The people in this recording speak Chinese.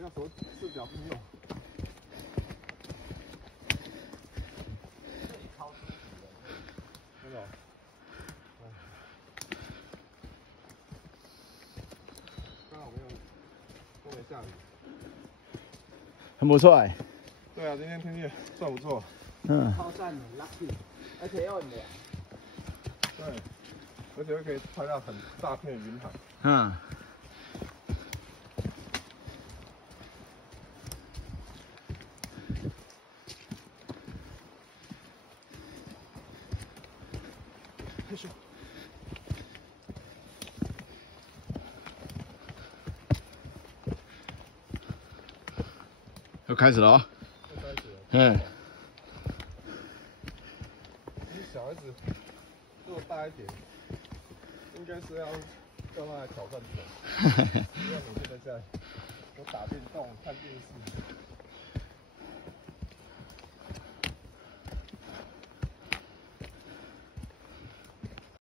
要手视角并用。这里超舒服的，真的。刚好没有，都没下雨。很不错哎。对啊，今天天气算不错。嗯。超赞的 ，lucky， 而且又很凉。对，而且又可以拍到很大片的云海。嗯。开始。又开始了哦。又开始了。嗯。其实小孩子如果大一点，应该是要叫他来挑战什么？不要每天在家里，我打电动、看电视。